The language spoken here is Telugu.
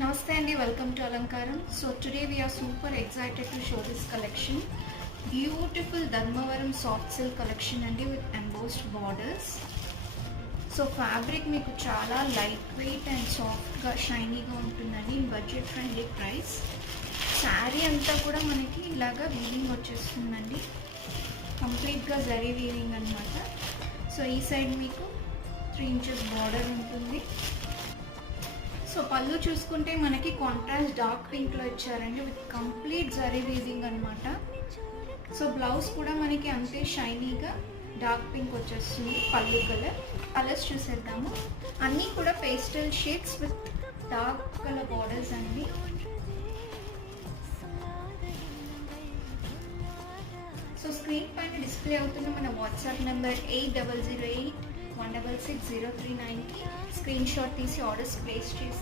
Namaste and welcome to Alankaram. So today we are super excited to show this collection. Beautiful Dharmavaram soft silk collection and with embossed borders. So fabric మీకు చాలా లైట్ వెయిట్ అండ్ సాఫ్ట్గా షైనీగా ఉంటుందండి in budget friendly price. Sari అంతా కూడా మనకి ఇలాగా వీవింగ్ వచ్చేస్తుందండి, కంప్లీట్గా జరీ వీవింగ్ అనమాట. సో ఈ సైడ్ మీకు 3 ఇంచెస్ బార్డర్ ఉంటుంది. సో పళ్ళు చూసుకుంటే మనకి కాంట్రాస్ట్ డార్క్ పింక్లో ఇచ్చారండి విత్ కంప్లీట్ జరీ వీవింగ్ అనమాట. సో బ్లౌజ్ కూడా మనకి అంతే షైనీగా డార్క్ పింక్ వచ్చేస్తుంది. పళ్ళు కలర్స్ చూసేద్దాము. అన్నీ కూడా pastel shades with dark colour borders అండి. సో స్క్రీన్ పైన డిస్ప్లే అవుతున్న మన వాట్సాప్ నెంబర్ 8008 166 039కి స్క్రీన్ షాట్ తీసి ఆర్డర్స్ ప్లేస్ చేసి